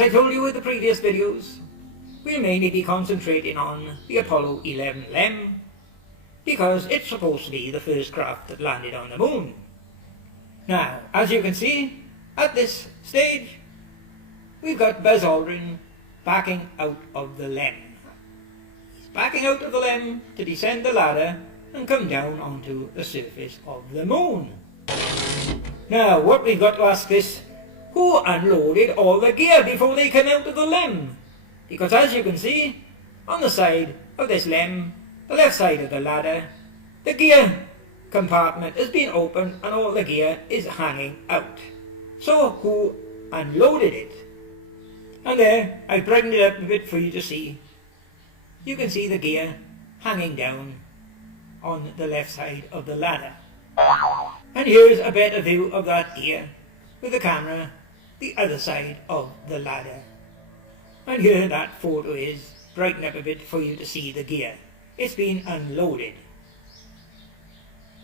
as I told you in the previous videos, we'll mainly be concentrating on the Apollo 11 LEM, because it's supposed to be the first craft that landed on the moon. Now, as you can see, at this stage, we've got Buzz Aldrin backing out of the LEM. He's backing out of the LEM to descend the ladder and come down onto the surface of the moon. Now, what we've got to ask is, who unloaded all the gear before they came out of the LEM? Because as you can see, on the side of this LEM, the left side of the ladder, the gear compartment has been opened and all the gear is hanging out. So who unloaded it? And there, I've brightened it up a bit for you to see. You can see the gear hanging down on the left side of the ladder. And here's a better view of that gear with the camera the other side of the ladder. And here that photo is, brightened up a bit for you to see the gear. It's been unloaded.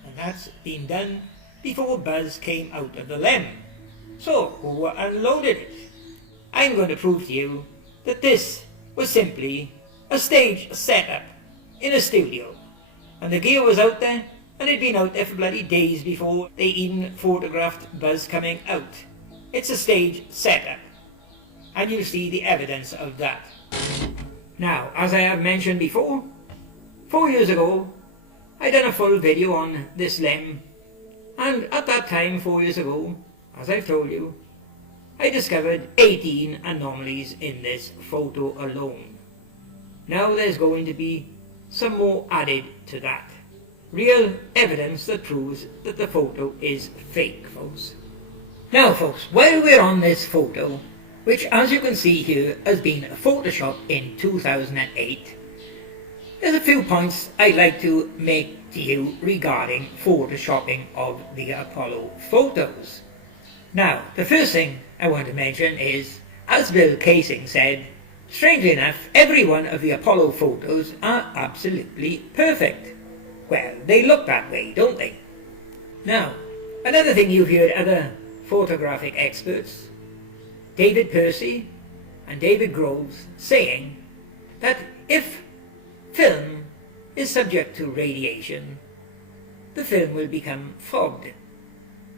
And that's been done before Buzz came out of the LEM. So, who unloaded it? I'm going to prove to you that this was simply a stage setup in a studio. And the gear was out there, and it'd been out there for bloody days before they even photographed Buzz coming out. It's a stage setup, and you'll see the evidence of that. Now, as I have mentioned before, 4 years ago, I done a full video on this LEM, and at that time, 4 years ago, as I've told you, I discovered 18 anomalies in this photo alone. Now there's going to be some more added to that. Real evidence that proves that the photo is fake, folks. Now folks, while we're on this photo, which as you can see here has been photoshopped in 2008, there's a few points I'd like to make to you regarding photoshopping of the Apollo photos. Now, the first thing I want to mention is, as Bill Casing said, strangely enough, every one of the Apollo photos are absolutely perfect. Well, they look that way, don't they? Now, another thing you've heard other photographic experts, David Percy and David Groves, saying that if film is subject to radiation, the film will become fogged.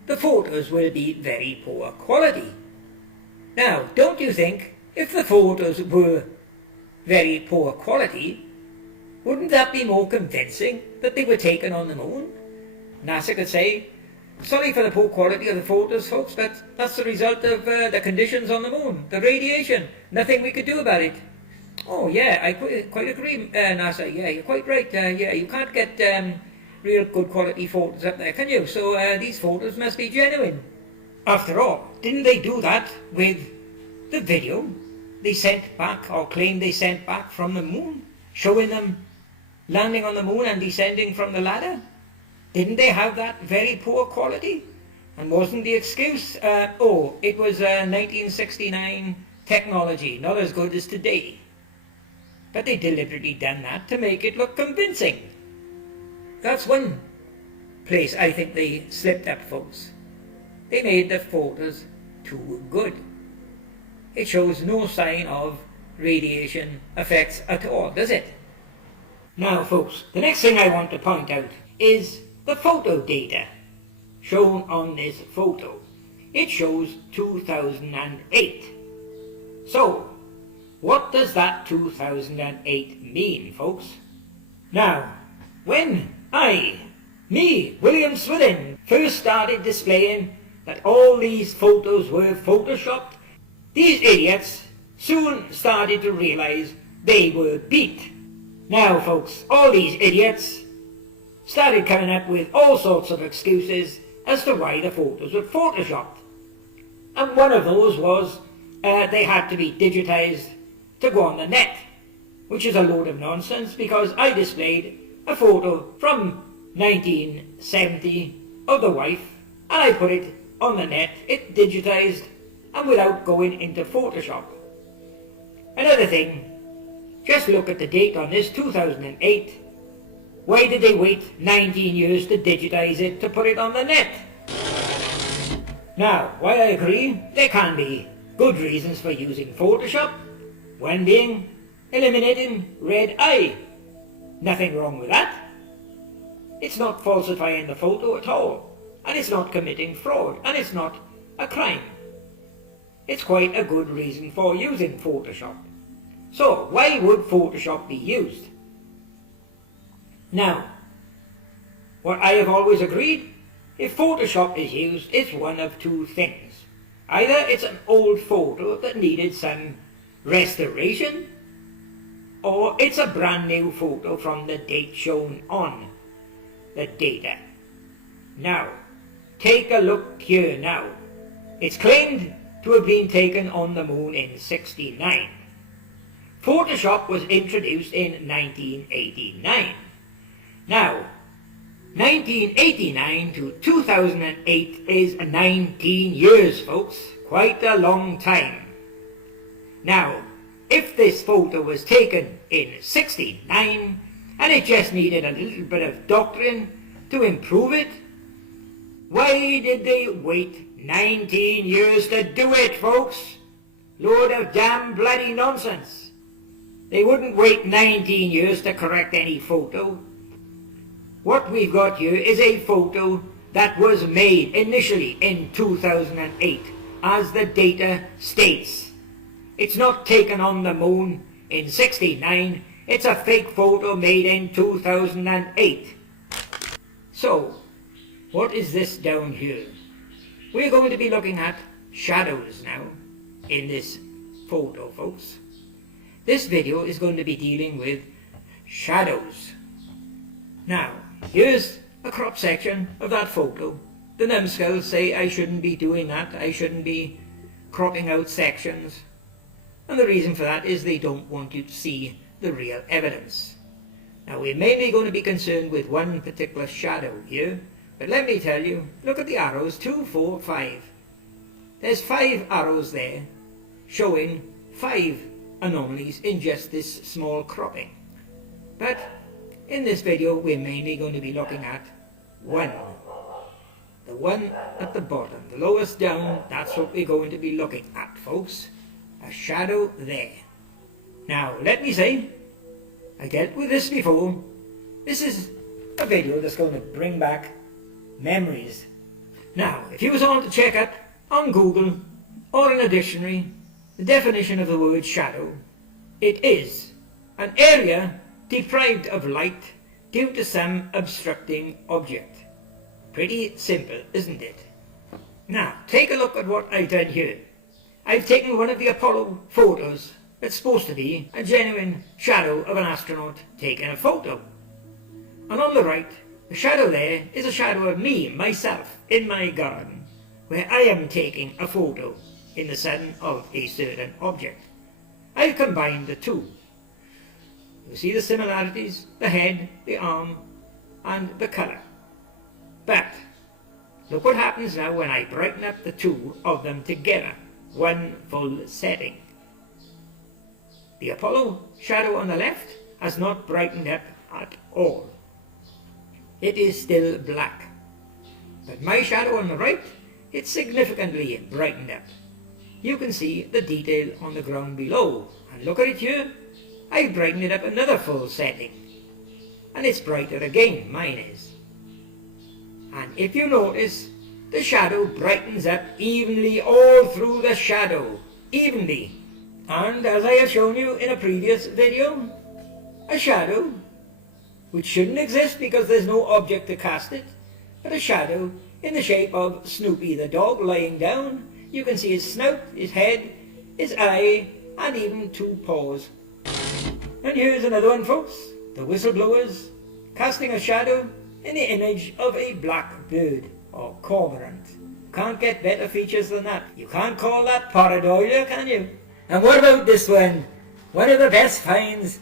The photos will be very poor quality. Now, don't you think if the photos were very poor quality, wouldn't that be more convincing that they were taken on the moon? NASA could say, sorry for the poor quality of the photos, folks, but that's the result of the conditions on the moon, the radiation. Nothing we could do about it. Oh yeah, I quite agree, NASA. Yeah, you're quite right. Yeah, you can't get real good quality photos up there, can you? So these photos must be genuine. After all, didn't they do that with the video they sent back, or claimed they sent back from the moon, showing them landing on the moon and descending from the ladder? Didn't they have that very poor quality? And wasn't the excuse, oh, it was 1969 technology, not as good as today? But they deliberately done that to make it look convincing. That's one place I think they slipped up, folks. They made the photos too good. It shows no sign of radiation effects at all, does it? Now folks, the next thing I want to point out is the photo data shown on this photo. It shows 2008. So, what does that 2008 mean, folks? Now, when William Swithin, first started displaying that all these photos were photoshopped, these idiots soon started to realize they were beat. Now folks, all these idiots started coming up with all sorts of excuses as to why the photos were photoshopped. And one of those was they had to be digitized to go on the net, which is a load of nonsense, because I displayed a photo from 1970 of the wife and I put it on the net, it digitized and without going into Photoshop. Another thing, just look at the date on this, 2008. Why did they wait 19 years to digitize it to put it on the net? Now, while I agree there can be good reasons for using Photoshop. One being eliminating red eye. Nothing wrong with that. It's not falsifying the photo at all, and it's not committing fraud, and it's not a crime. It's quite a good reason for using Photoshop. So why would Photoshop be used? Now, what I have always agreed, if Photoshop is used, it's one of two things. Either it's an old photo that needed some restoration, or it's a brand new photo from the date shown on the data. Now, take a look here now. It's claimed to have been taken on the moon in '69. Photoshop was introduced in 1989. Now, 1989 to 2008 is 19 years, folks. Quite a long time. Now, if this photo was taken in '69 and it just needed a little bit of doctoring to improve it, why did they wait 19 years to do it, folks? Load of damn bloody nonsense. They wouldn't wait 19 years to correct any photo. What we've got here is a photo that was made initially in 2008, as the data states. It's not taken on the moon in '69, it's a fake photo made in 2008. So, what is this down here? We're going to be looking at shadows now in this photo, folks. This video is going to be dealing with shadows. Now, here's a crop section of that photo. The numbskulls say I shouldn't be doing that, I shouldn't be cropping out sections. And the reason for that is they don't want you to see the real evidence. Now, we're mainly going to be concerned with one particular shadow here, but let me tell you, look at the arrows, 2, 4, 5. There's 5 arrows there showing 5 anomalies in just this small cropping. But in this video, we're mainly going to be looking at one. The one at the bottom, the lowest down, that's what we're going to be looking at, folks. A shadow there. Now, let me say, I dealt with this before. This is a video that's going to bring back memories. Now, if you was on to check up on Google or in a dictionary, the definition of the word shadow, it is an area deprived of light due to some obstructing object. Pretty simple, isn't it? Now, take a look at what I've done here. I've taken one of the Apollo photos that's supposed to be a genuine shadow of an astronaut taking a photo. And on the right, the shadow there is a shadow of me, myself, in my garden, where I am taking a photo in the sun of a certain object. I've combined the two. You see the similarities? The head, the arm, and the colour. But look what happens now when I brighten up the two of them together. One full setting. The Apollo shadow on the left has not brightened up at all. It is still black. But my shadow on the right, it's significantly brightened up. You can see the detail on the ground below. And look at it here. I've brightened it up another full setting. And it's brighter again, mine is. And if you notice, the shadow brightens up evenly all through the shadow. Evenly. And as I have shown you in a previous video, a shadow, which shouldn't exist because there's no object to cast it, but a shadow in the shape of Snoopy the dog lying down. You can see his snout, his head, his eye, and even 2 paws. And here's another one, folks. The whistleblowers casting a shadow in the image of a black bird, or cormorant. Can't get better features than that. You can't call that pareidolia, can you? And what about this one? One of the best finds.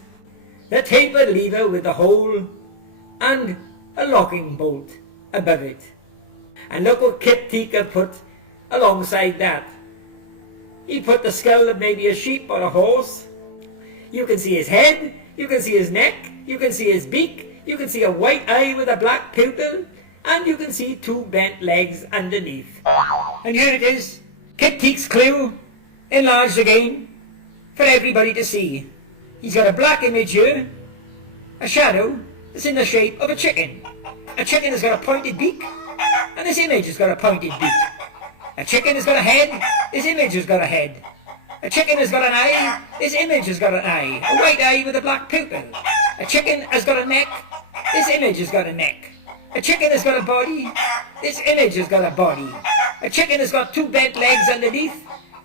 The tapered lever with the hole and a locking bolt above it. And look what Kip Teague put alongside that. He put the skull of maybe a sheep or a horse. You can see his head, you can see his neck, you can see his beak, you can see a white eye with a black pupil, and you can see 2 bent legs underneath. And here it is, Kip Teague's clue. enlarged again for everybody to see. He's got a black image here, a shadow that's in the shape of a chicken. A chicken has got a pointed beak, and this image has got a pointed beak. A chicken has got a head, this image has got a head. A chicken has got an eye, this image has got an eye. A white eye with a black pupil. A chicken has got a neck, this image has got a neck. A chicken has got a body, this image has got a body. A chicken has got two bent legs underneath,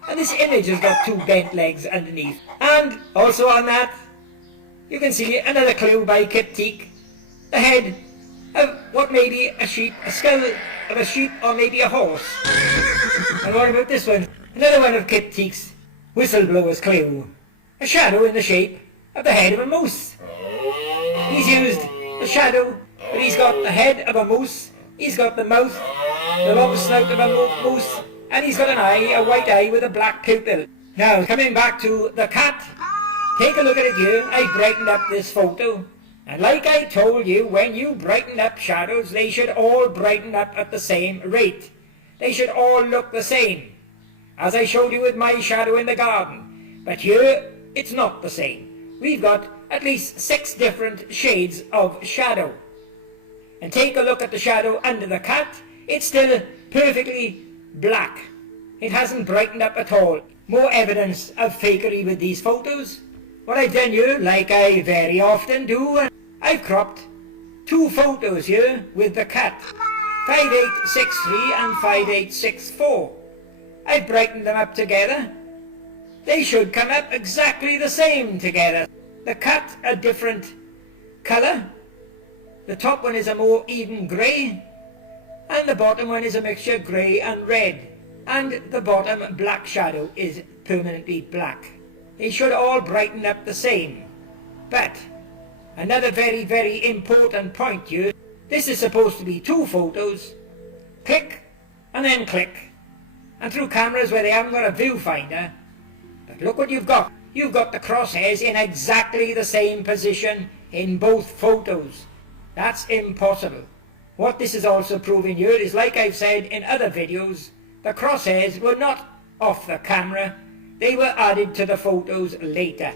and this image has got two bent legs underneath. And also on that, you can see another clue by Kip Teague. The head of what may be a sheep, a skull of a sheep, or maybe a horse. And what about this one? Another one of Kip Teague's whistleblower's clue. A shadow in the shape of the head of a moose. He's used the shadow, but he's got the head of a moose, he's got the mouth, the long snout of a moose, and he's got an eye, a white eye with a black pupil. Now, coming back to the cat, take a look at it here. I've brightened up this photo. And like I told you, when you brighten up shadows, they should all brighten up at the same rate. They should all look the same, as I showed you with my shadow in the garden. But here, it's not the same. We've got at least 6 different shades of shadow. And take a look at the shadow under the cat. It's still perfectly black. It hasn't brightened up at all. More evidence of fakery with these photos. What I've done here, like I very often do, I've cropped 2 photos here with the cat, 5863 and 5864. I've brightened them up together. They should come up exactly the same together. The cat a different colour. The top one is a more even grey, and the bottom one is a mixture grey and red, and the bottom black shadow is permanently black. They should all brighten up the same. But another very, very important point here. This is supposed to be 2 photos. Click and then click. And through cameras where they haven't got a viewfinder. But look what you've got. You've got the crosshairs in exactly the same position in both photos. That's impossible. What this is also proving here is, like I've said in other videos, the crosshairs were not off the camera. They were added to the photos later.